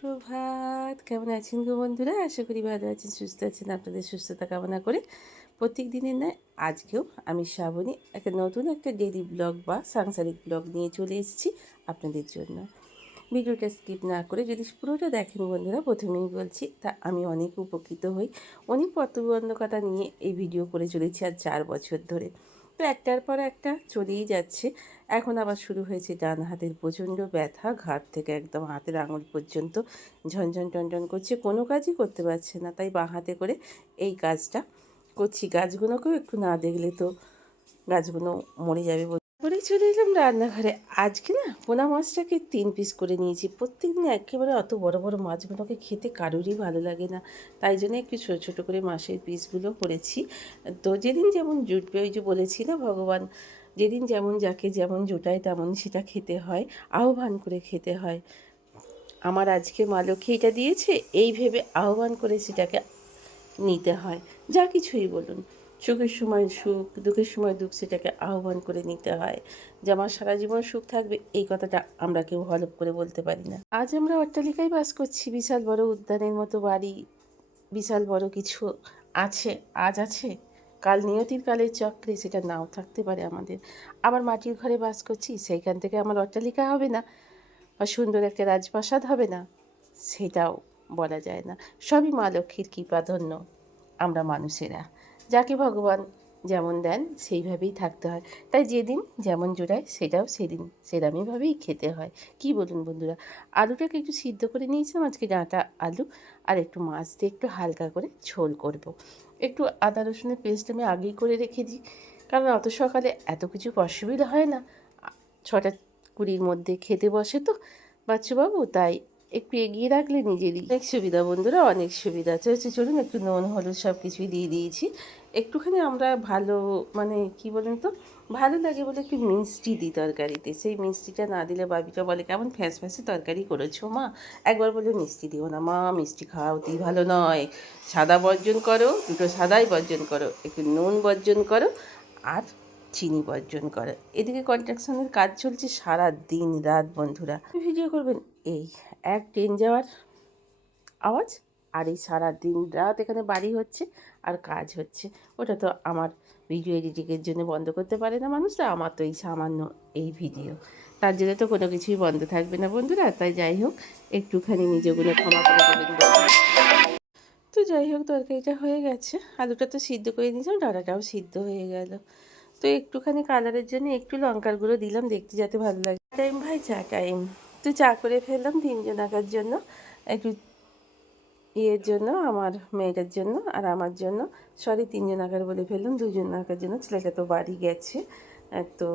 সুপ্রভাত। কেমন আছেন গো বন্ধুরা? আশা করি ভালো আছেন, সুস্থ আছেন। আপনাদের সুস্থতা কামনা করে প্রত্যেক দিনের নয় আজকেও আমি শ্রাবণী নতুন একটা ডেইলি ব্লগ বা সাংসারিক ব্লগ নিয়ে চলে এসেছি আপনাদের জন্য। ভিডিওটা স্কিপ না করে যদি পুরোটা দেখেন বন্ধুরা, প্রথমেই বলছি তা আমি অনেক উপকৃত হই। অনেক প্রতিবন্ধকতা নিয়ে এই ভিডিও করে চলেছি আর 4 বছর ধরে। তো একটার পর একটা চলেই যাচ্ছে। এখন আবার শুরু হয়েছে ডান হাতের প্রচণ্ড ব্যথা, ঘাট থেকে একদম হাতের আঙুল পর্যন্ত ঝনঝন টনটন করছে, কোনো কাজই করতে পারছে না। তাই বাঁ হাতে করে এই কাজটা করছি। গাছগুলোকেও একটু না দেখলে তো গাছগুলো মরে যাবে করে চলে এলাম রান্নাঘরে। আজকে না পোনা মাছটাকে 3 পিস করে নিয়েছি। প্রত্যেক দিন একেবারে অত বড় বড় মাছগুলোকে খেতে কারোরই ভালো লাগে না, তাই জন্য একটু ছোটো ছোটো করে মাছের পিসগুলো করেছি। তো যেদিন যেমন জুটবে, ওই যে বলেছি না ভগবান যেদিন যেমন যাকে যেমন জোটায় তেমন সেটা খেতে হয়, আহ্বান করে খেতে হয়। আমার আজকে মা লক্ষ্মী এটা দিয়েছে এই ভেবে আহ্বান করে সেটাকে নিতে হয়। যা কিছুই বলুন, সুখের সময় সুখ, দুঃখের সময় দুঃখ, সেটাকে আহ্বান করে নিতে হয়। যে আমার সারা জীবন সুখ থাকবে এই কথাটা আমরা কেউ হলফ করে বলতে পারি না। আজ আমরা অট্টালিকায় বাস করছি, বিশাল বড় উদ্যানের মতো বাড়ি, বিশাল বড় কিছু আছে, আজ আছে, কাল নিয়তির কালের চক্রে সেটা নাও থাকতে পারে আমাদের। আবার মাটির ঘরে বাস করছি, সেইখান থেকে আমার অট্টালিকা হবে না বা সুন্দর একটা রাজপ্রাসাদ হবে না, সেটাও বলা যায় না। সবই মা লক্ষ্মীর কৃপাধন্য আমরা মানুষেরা। যাকে ভগবান যেমন দেন সেইভাবেই থাকতে হয়। তাই যেদিন যেমন জোড়ায় সেটাও সেদিন সেরকমইভাবেই খেতে হয়। কি বলুন বন্ধুরা? আলুটাকে একটু সিদ্ধ করে নিয়েছিলাম, আজকে ডাঁটা আলু আর একটু মাছ দিয়ে একটু হালকা করে ঝোল করব। একটু আদা রসুনের পেস্ট আমি আগেই করে রেখে দিই, কারণ অত সকালে এত কিছু অসুবিধা হয় না। 6টা 20-র মধ্যে খেতে বসে তো বাচ্চাবাবু, তাই একটু এগিয়ে রাখলে নিজেরই অনেক সুবিধা বন্ধুরা, অনেক সুবিধা। চলুন একটু নুন হলুদ সব কিছুই দিয়ে দিয়েছি। একটুখানি আমরা ভালো মানে কি বলেন তো, ভালো লাগে বলে একটু মিষ্টি দিই তরকারিতে। সেই মিষ্টিটা না দিলে বাবিটা বলে কেমন ফ্যাঁস ফ্যাঁসে তরকারি করেছো মা। একবার বলে মিষ্টি দিও না মা, মিষ্টি খাওয়া অতি ভালো নয়, সাদা বর্জন করো, দুটো সাদাই বর্জন করো, একটু নুন বর্জন করো আর চিনি বর্জন করে। এদিকে কন্ট্রাকশনের কাজ চলছে সারা দিন রাত বন্ধুরা। ভিডিও করবেন এই এক ট্রেন যাওয়ার আওয়াজ, আর এই সারা দিন রাত এখানে বাড়ি হচ্ছে আর কাজ হচ্ছে। ওটা তো আমার ভিডিও এডিটিংয়ের জন্য বন্ধ করতে পারে না মানুষরা, আমার তো এই সামান্য এই ভিডিও, তার জন্য তো কোনো কিছুই বন্ধ থাকবে না বন্ধুরা। তাই যাই হোক, একটুখানি নিজেগুলো ক্ষমা করে দেবেন বন্ধুরা। তো যাই হোক, তরকারিটা হয়ে গেছে, আলুটা তো সিদ্ধ করে নিয়েছিলাম, ডাঁটাটাও সিদ্ধ হয়ে গেল। তো একটুখানি কালারের জন্য একটু লঙ্কার গুঁড়ো দিলাম, দেখতে যাতে ভালো লাগে। টাইম ভাই চা টাইম। তো চা করে ফেললাম 3 জনাকার জন্য, একটু ইয়ের জন্য, আমার মেয়েটার জন্য আর আমার জন্য। সরি 3 জনাকার বলে ফেললাম, 2 জনাকার জন্য। ছেলেটা তো বাড়ি গেছে। তো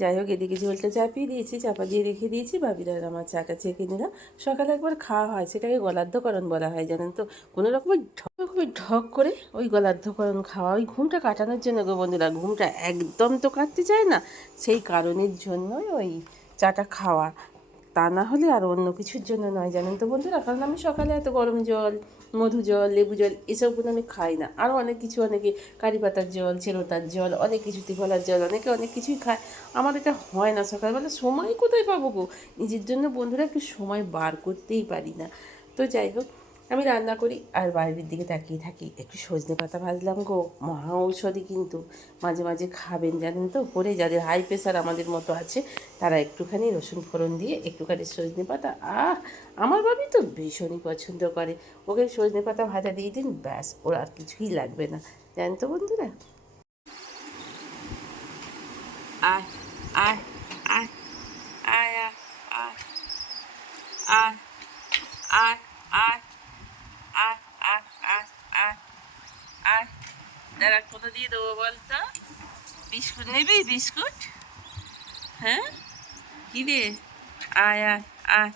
যাই হোক, এদিকে ঝোলটা চাপিয়ে দিয়েছি, চাপা দিয়ে রেখে দিয়েছি। ভাবিরা আর আমার চাটা ছেঁকে নিলাম। সকালে একবার খাওয়া হয়, সেটাকে গলার্ধকরণ বলা হয় জানেন তো। কোনো রকমের ঢক করে ওই গলার্ধকরণ খাওয়া, ওই ঘুমটা কাটানোর জন্য গো বন্ধুরা। ঘুমটা একদম তো কাটতে চায় না, সেই কারণের জন্যই ওই চাটা খাওয়া, তা না হলে আর অন্য কিছুর জন্য নয় জানেন তো বন্ধুরা। কারণ আমি সকালে এত গরম জল, মধু জল, লেবু জল এসবগুলো আমি খাই না। আরও অনেক কিছু, অনেকে কারি পাতার জল, চেরোতার জল, অনেক কিছু, ত্রিফলার জল, অনেকে অনেক কিছুই খায়। আমার এটা হয় না, সকালবেলা সময় কোথায় পাবো গো নিজের জন্য বন্ধুরা, একটু সময় বার করতেই পারি না। তো যাই হোক, আমি রান্না করি আর বাইরের দিকে তাকিয়ে থাকি। একটু সজনে পাতা ভাজলাম গো, মহা ঔষধি কিন্তু, মাঝে মাঝে খাবেন জানেন তো। করে যাদের হাই প্রেশার আমাদের মতো আছে, তারা একটুখানি রসুন ফোড়ন দিয়ে একটুখানি সজনে পাতা, আমার বাবি তো ভীষণই পছন্দ করে। ওকে সজনে পাতা ভাজা দিয়ে দিন, ব্যাস, ওর আর কিছুই লাগবে না জানেন তো বন্ধুরা। আয় আয় আয় আয় আয় আয় আয় আয় আয় আয় আয় আয় আয়। দাঁড়া, কোথা দিয়ে দেবো বলতো? বিস্কুট নেবি? বিস্কুট? হ্যাঁ, কি রে? আয় আয় আয়।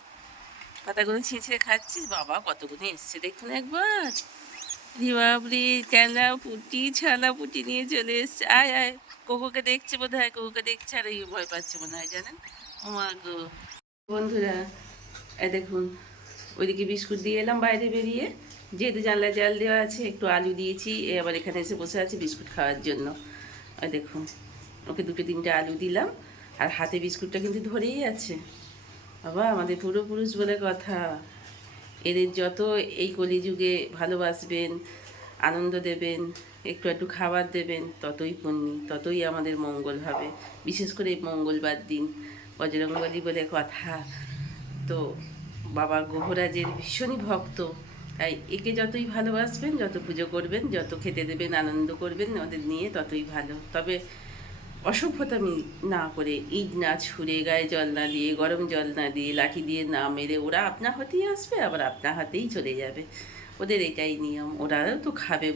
পাতাগুলো ছিঁচড়ে খাচ্ছিস? বাবা কতগুলো এসছে দেখুন একবার। রি বাবরি, চেলা পুটি ছালা পুটি নিয়ে চলে এসছে। আয় আয়। কোকোকে দেখছে বোধ হয়, কোকোকে দেখছে আর এই ভয় পাচ্ছে মনে হয় জানেন। ও মা গো বন্ধুরা, এই দেখুন, ওইদিকে বিস্কুট দিয়ে এলাম বাইরে বেরিয়ে, যেহেতু জানলায় জাল দেওয়া আছে, একটু আলু দিয়েছি, আবার এখানে এসে বসে আছে বিস্কুট খাওয়ার জন্য। ওই দেখুন, ওকে 2-3টে আলু দিলাম, আর হাতে বিস্কুটটা কিন্তু ধরেই আছে। বাবা আমাদের পূর্বপুরুষ বলে কথা, এদের যত এই কলিযুগে ভালোবাসবেন, আনন্দ দেবেন, একটু একটু খাবার দেবেন, ততই পুণ্যি, ততই আমাদের মঙ্গল হবে। বিশেষ করে এই মঙ্গলবার দিন বজরংবলী বলে কথা। তো বাবা গহরাজের ভীষণই ভক্ত, তাই একে যতই ভালোবাসবেন, যত পুজো করবেন, যত খেতে দেবেন, আনন্দ করবেন ওদের নিয়ে, ততই ভালো। তবে অসভ্যতামি না করে, ইট না ছুঁড়ে, গায়ে জল না দিয়ে, গরম জল না দিয়ে, লাঠি দিয়ে না মেরে ওরা আপনা হাতেই আসবে, আবার আপনা হাতেই চলে যাবে। ওদের এটাই নিয়ম। ওরাও তো খাবে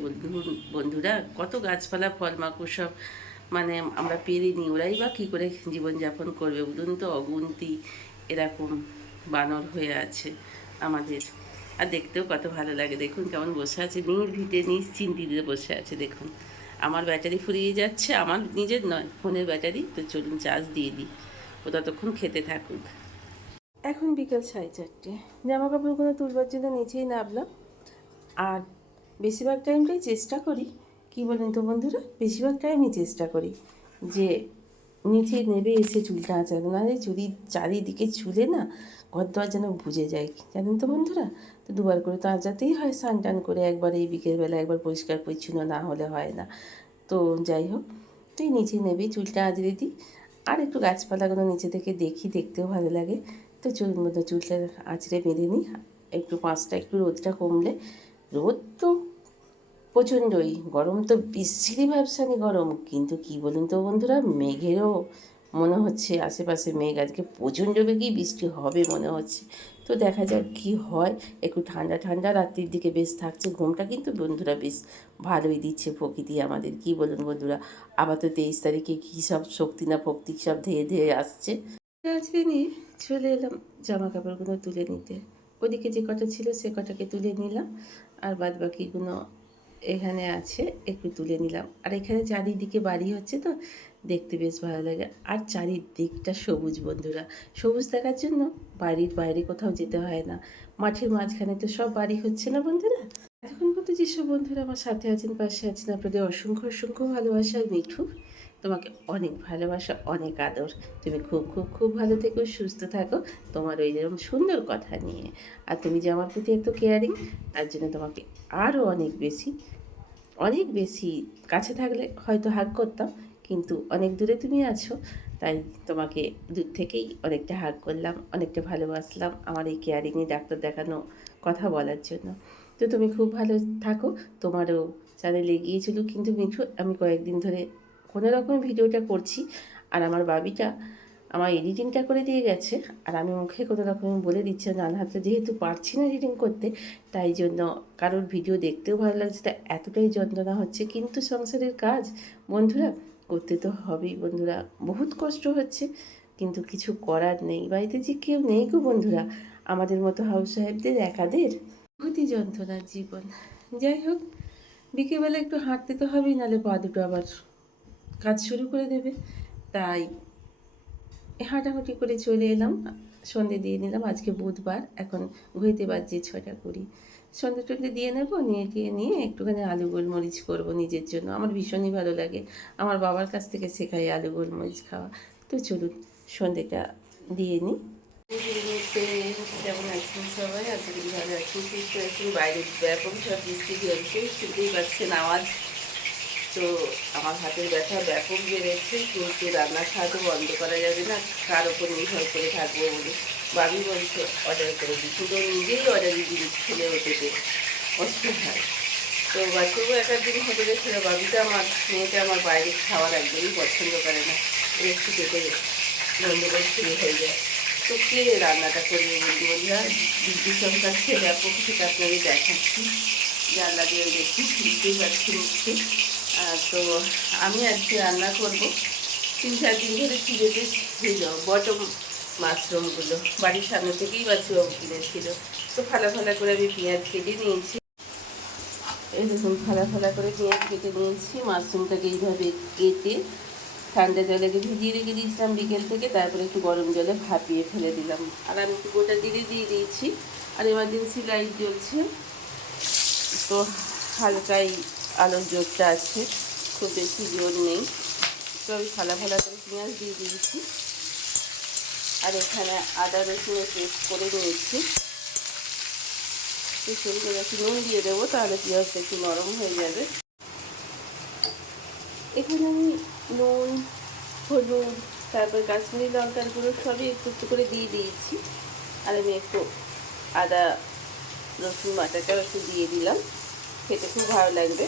বন্ধুরা, কত গাছপালা ফলমাকুড় সব মানে আমরা পেরিনি, ওরাই বা কী করে জীবনযাপন করবে বলুন তো? অগুন্তি এরকম বানর হয়ে আছে আমাদের। আর দেখতেও কত ভালো লাগে, দেখুন কেমন বসে আছে নির্ভীতে, নিশ্চিন্তিতে বসে আছে। দেখুন আমার ব্যাটারি ফুরিয়ে যাচ্ছে, আমার নিজের নয়, ফোনের ব্যাটারি। তো চলুন চার্জ দিয়ে দিই, ও ততক্ষণ খেতে থাকুক। এখন বিকেল 4:30, জামা কাপড়গুলো তুলবার জন্য নিচেই নামলাম। আর বেশিরভাগ টাইমটাই চেষ্টা করি, কি বলেন তো বন্ধুরা, বেশিরভাগ টাইমই চেষ্টা করি যে নিচে নেবে এসে চুলটা আঁচানো, নাহলে চুরির চারিদিকে চুলে না ঘর দর যেন বুঝে যায়, জানেন তো বন্ধুরা। তো দুবার করে তো আঁচাতেই হয়, স্নান টান করে একবার এই বিকেলবেলা, একবার পরিষ্কার পরিচ্ছন্ন না হলে হয় না। তো যাই হোক, তুই নিচে নেবেই চুলটা আঁচড়ে দিই, আর একটু গাছপালাগুলো নিচে থেকে দেখি, দেখতেও ভালো লাগে। তো চুল মতো চুলটা আঁচড়ে বেঁধে নিই, একটু পাঁচটা একটু রোদটা কমলে। রোদ তো প্রচণ্ডই, গরম তো বিশ্রী ব্যবসানি গরম, কিন্তু কি বলুন তো বন্ধুরা, মেঘেরও মনে হচ্ছে আশেপাশে মেঘ, আজকে প্রচণ্ড বেগেই বৃষ্টি হবে মনে হচ্ছে। তো দেখা যাক কি হয়। একটু ঠান্ডা ঠান্ডা রাত্রির দিকে বেশ থাকছে, ঘুমটা কিন্তু বন্ধুরা বেশ ভালোই দিচ্ছে প্রকৃতি আমাদের, কি বলুন বন্ধুরা। আবার তো 23 তারিখে কী সব শক্তি না ভক্তি সব ধেয়ে ধেয়ে আসছে। আজকে নিয়ে চলে এলাম জামা কাপড়গুলো তুলে নিতে। ওদিকে যে কটা ছিল সে কটাকে তুলে নিলাম, আর বাদ বাকিগুলো এখানে আছে, একটু তুলে নিলাম। আর এখানে চারিদিকে বাড়ি হচ্ছে তো দেখতে বেশ ভালো লাগে। আর চারিদিকটা সবুজ বন্ধুরা, সবুজ দেখার জন্য বাড়ির বাইরে কোথাও যেতে হয় না, মাঠের মাঝখানে তো সব বাড়ি হচ্ছে না বন্ধুরা। এখন পর্যন্ত যেসব বন্ধুরা আমার সাথে আছেন, পাশে আছেন, আপনাদের অসংখ্য অসংখ্য ভালোবাসা। মিঠু, তোমাকে অনেক ভালোবাসা, অনেক আদর। তুমি খুব খুব খুব ভালো থেকো, সুস্থ থাকো, তোমার ওই যেরকম সুন্দর কথা নিয়ে। আর তুমি যে আমার প্রতি এত কেয়ারিং, তার জন্য তোমাকে আরও অনেক বেশি, অনেক বেশি। কাছে থাকলে হয়তো হাগ করতাম, কিন্তু অনেক দূরে তুমি আছো, তাই তোমাকে দূর থেকেই অনেকটা হাগ করলাম, অনেকটা ভালোবাসলাম আমার এই কেয়ারিংয়ে ডাক্তার দেখানো কথা বলার জন্য। তো তুমি খুব ভালো থাকো, তোমারও চ্যানেলে গিয়েছিল কিন্তু মিঠু, আমি কয়েকদিন ধরে কোনো রকম ভিডিওটা করছি, আর আমার বাবিটা আমার এডিটিংটা করে দিয়ে গেছে, আর আমি মুখে কোনো রকম বলে দিচ্ছি না, হাতে যেহেতু পারছি না এডিটিং করতে, তাই জন্য কারোর ভিডিও দেখতেও ভালো লাগছে, তা এতটাই যন্ত্রণা হচ্ছে। কিন্তু সংসারের কাজ বন্ধুরা করতে তো হবেই বন্ধুরা, বহুত কষ্ট হচ্ছে, কিন্তু কিছু করার নেই। বাড়িতে যে কেউ নেই গো বন্ধুরা, আমাদের মতো হাউস ওয়াইফদের একাদের বহুতই যন্ত্রণার জীবন। যাই হোক, বিকেলবেলা একটু হাঁটতে তো হবেই, নাহলে পা দুটো আবার কাজ শুরু করে দেবে। তাই হাঁটাহাঁটি করে চলে এলাম, সন্ধে দিয়ে নিলাম। আজকে বুধবার, এখন ঘুরতে বাজছে 6:20। সন্ধে টন্ধে দিয়ে নেবো, নিয়ে একটুখানি আলু গোলমরিচ করবো নিজের জন্য। আমার ভীষণই ভালো লাগে, আমার বাবার কাছ থেকে শেখাই আলু গোলমরিচ খাওয়া। তো চলুন সন্ধেটা দিয়ে নিই। যেমন আছেন সবাই, আজকে ভালো আছেন, সুস্থ আছেন। বাইরে ব্যাপক সব বৃষ্টি চলছে, শুনতেই পাচ্ছেন আওয়াজ। তো আমার হাতের ব্যথা ব্যাপক বেড়েছে, কিন্তু রান্নার খাওয়া তো বন্ধ করা যাবে না, কার ওপর নির্ভর করে থাকবো বলে। বাবি বলছে অর্ডার করে দিই, কিন্তু নিজেই অর্ডারই জিনিস খেলে ওঠেতে কষ্ট হয়। তো বাচ্চাও এক একদিন হোটেলে ছিল। বাবিটা আমার মেয়েটা আমার বাইরে খাওয়ার একদমই পছন্দ করে না, একটু পেটে গন্ডগোল শুরু হয়ে যায়। তো কে রান্নাটা করবে বন্ধুরা, বিদ্যুৎ সংখ্যা খেয়ে ব্যাপক সেটা আপনাদের দেখাচ্ছি, জানলা দিয়ে দেখি, বুঝতেই পারছি নিচ্ছি। তো আমি আজকে রান্না করব 3-4 দিন ধরে খিদেতে ছিল বটম মাশরুমগুলো, বাড়ির সামনে থেকেই বাচ্চাবাবু কিনেছিল। তো ফালা ফালা করে আমি পেঁয়াজ কেটে নিয়েছি, এই দেখুন ফালা ফালা করে পেঁয়াজ কেটে নিয়েছি। মাশরুমটাকে এইভাবে কেটে ঠান্ডা জলে ভিজিয়ে রেখে দিয়েছিলাম বিকেল থেকে, তারপরে একটু গরম জলে ভাপিয়ে ফেলে দিলাম। আর আমি একটু গোটা জিরে দিয়ে দিয়েছি। আর এমার্জেন্সি লাইট জ্বলছে, তো হালকাই আলোর জোরটা আছে, খুব বেশি জোর নেই। তো আমি ফালা ফালা করে পেঁয়াজ দিয়ে দিয়েছি। আর এখানে আদা রসুনের পেস্ট করে নিয়েছি। সেগুলো একটু নুন দিয়ে দেবো, তাহলে পেঁয়াজটা একটু নরম হয়ে যাবে। এখানে আমি নুন, হলুদ, তারপর কাশ্মীরি লঙ্কার গুঁড়ো সবই একটু একটু করে দিয়ে দিয়েছি। আর আমি একটু আদা রসুন বাটাটাও একটু দিয়ে দিলাম, খেতে খুব ভালো লাগবে।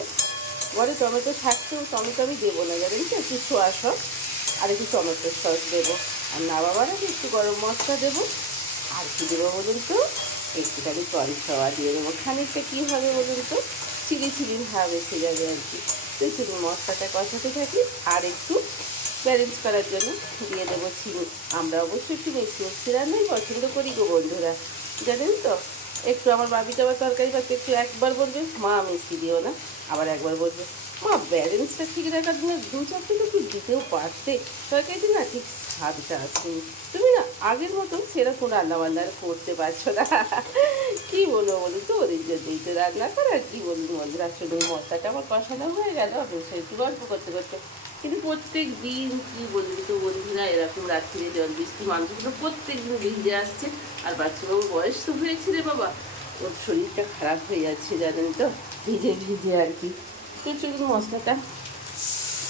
ঘরে টমেটো থাকতেও টমেটো আমি দেবো না, জানেন তো, একটু সোয়া সস আর একটু টমেটো সস দেবো। আর নামাবার আগে একটু গরম মশলা দেবো। আর কী দেবো বলুন তো, একটুখানি কর্নফ্লাওয়ার দিয়ে দেবো। খানিকটা কী হবে বলুন তো, চিলি চিলি ভাব এসে যাবে আর কি। তো শুধু মশলাটা কষাতে থাকি। আর একটু ব্যালেন্স করার জন্য দিয়ে দেবো চিনি। আমরা অবশ্যই একটু মিষ্টি মিষ্টি রান্নাই পছন্দ করি গো বন্ধুরা, জানেন তো। একটু আমার বাবিটা আবার তরকারি পাচ্ছে, একটু একবার বলবে মা মিষ্টি দিও না, আবার একবার বলবে মা ব্যালেন্সটা ঠিক রাখার জন্য 2-4 একটু দিতেও পারতে, তরকারিতে না ঠিক স্বাদটা আসেনি। তুমি না আগের মতো সেরকম রান্নাবান্না করতে পারছো না। কী বলবো বলুন তো, ওদের জন্যই তো রান্না করা। কী বলুন বন্ধুরা, শুধু মশলাটা আমার কষানো হয়ে গেল, আপনার সাথে একটু গল্প করতে করতে। কিন্তু প্রত্যেক দিন কী বলুন তো বন্ধুরা, এরকম রাত্রিরে জল বৃষ্টি মানুষগুলো প্রত্যেক দিন ভিজে আসছে। আর বাচ্চাবাবু বয়স তো হয়েছে রে বাবা, ওর শরীরটা খারাপ হয়ে যাচ্ছে জানেন তো, ভিজে ভিজে আর কি। তো চলুন মশলাটা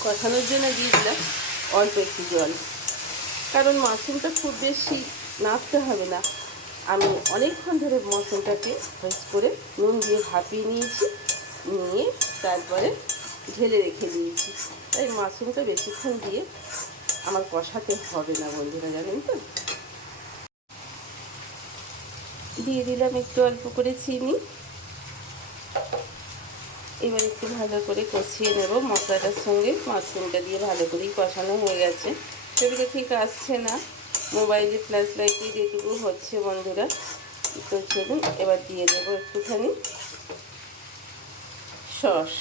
কষানোর জন্য দিয়ে দিলাম অল্প একটু জল, কারণ মাশরুমটা খুব বেশি নাড়তে হবে না। আমি অনেকক্ষণ ধরে মাশরুমটাকে ফ্রেশ করে নুন দিয়ে ভাপিয়ে নিয়েছি, নিয়ে তারপরে ঢেলে রেখে দিয়েছি। তাই মাশরুমটা বেশিক্ষণ দিয়ে আমার কষাতে হবে না বন্ধুরা, জানেন তো। দিয়ে দিলাম একটু অল্প করে চিনি। এবার একটু ভালো করে কষিয়ে নেব মশলাটার সঙ্গে। মাশরুমটা দিয়ে ভালো করেই কষানো হয়ে গেছে, ছবিটা ঠিক আসছে না, মোবাইলে ফ্ল্যাশ লাইটে যেটুকু হচ্ছে বন্ধুরা। তো চলুন এবার দিয়ে দেবো একটুখানি সস।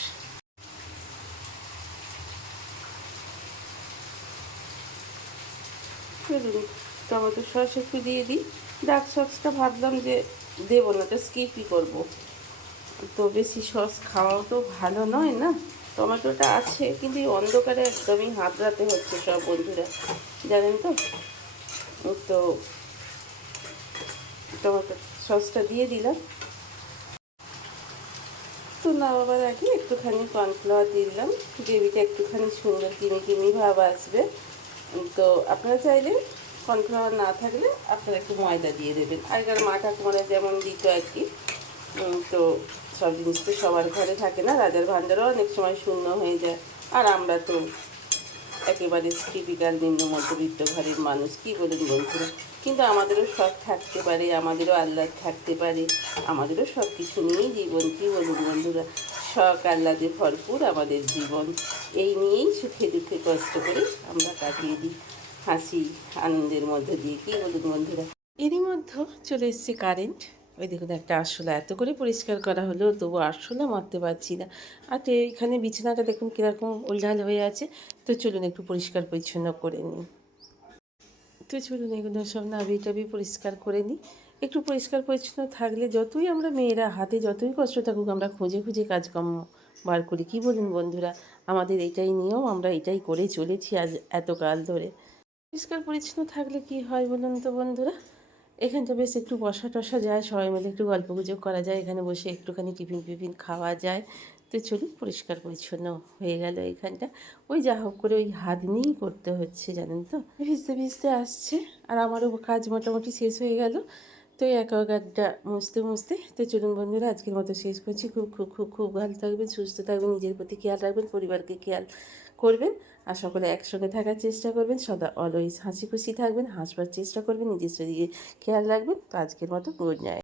চলুন টমেটো সস একটু দিয়ে দিই। ডার্ক সসটা ভাবলাম যে দেবো না, তো স্কিপই করবো। তো বেশি সস খাওয়াও তো ভালো নয় না। টমেটোটা আছে কিন্তু এই অন্ধকারে একদমই হাতড়াতে হচ্ছে সব বন্ধুরা, জানেন তো। তো টমেটো সসটা দিয়ে দিলাম। তো নামাবার আগে একটুখানি কর্নফ্লাওয়ার দিয়ে দিলাম, গ্রেভিটা একটুখানি সুন্দর কিমি কিমি ভাব আসবে। তো আপনারা চাইলে কর্নফ্লাওয়ার না থাকলে আপনারা একটু ময়দা দিয়ে দেবেন, আগেকার মা ঠাকুমারা যেমন দিত আর কি। তো সব জিনিস তো সবার ঘরে থাকে না, রাজার ভাণ্ডারও অনেক সময় শূন্য হয়ে যায়। আর আমরা তো একেবারে টিপিক্যাল নিম্ন মধ্যবিত্ত ঘরের মানুষ, কী বলুন বন্ধুরা। কিন্তু আমাদেরও শখ থাকতে পারে, আমাদেরও আহ্লাদ থাকতে পারে, আমাদেরও সব কিছু নিয়েই জীবন, কী বলুন বন্ধুরা। শখ আহ্লাদে ভরপুর আমাদের জীবন, এই নিয়েই সুখে দুঃখে কষ্ট করে আমরা কাটিয়ে দিই, হাসি আনন্দের মধ্যে দিয়ে, কী বলুন বন্ধুরা। এরই মধ্যে চলে এসছে কারেন্ট। ওই দেখুন একটা আরশোলা এত করে পরিষ্কার করা হলো, তবু আরশোলা মারতে পারছি না। আর তো এখানে বিছানাটা দেখুন কীরকম উলঢাল হয়ে আছে। তো চলুন একটু পরিষ্কার পরিচ্ছন্ন করে নিই। তো চলুন এগুলো সব নাবি টাবি পরিষ্কার করে নিই। একটু পরিষ্কার পরিচ্ছন্ন থাকলে, যতই আমরা মেয়েরা হাতে যতই কষ্ট থাকুক, আমরা খুঁজে খুঁজে কাজকর্ম বার করি, কী বলুন বন্ধুরা। আমাদের এটাই নিয়ম, আমরা এটাই করে চলেছি আজ এতকাল ধরে। পরিষ্কার পরিচ্ছন্ন থাকলে কি হয় বলুন তো বন্ধুরা, এখানটা বেশ একটু বসা টসা যায়, সবাই মিলে একটু গল্পগুজব করা যায়, এখানে বসে একটুখানি টিফিন ফিফিন খাওয়া যায়। তো চলুন পরিষ্কার পরিচ্ছন্ন হয়ে গেল এখানটা। ওই যা হোক করে ওই হাত নিয়েই করতে হচ্ছে, জানেন তো। ভিজতে ভিজতে আসছে, আর আমারও কাজ মোটামুটি শেষ হয়ে গেল। তো এই অ্যাকোয়াগার্ডটা মুছতে মুছতে। তো চলুন বন্ধুরা আজকের মতো শেষ করছি। খুব খুব খুব খুব ভালো থাকবেন, সুস্থ থাকবেন, নিজের প্রতি খেয়াল রাখবেন, পরিবারকে খেয়াল করবেন, আর সকলে একসঙ্গে থাকার চেষ্টা করবেন। সদা অলওয়েজ হাসি খুশি থাকবেন, হাসবার চেষ্টা করবেন, নিজের শরীরে খেয়াল রাখবেন। তো আজকের মতো গুড নাইট।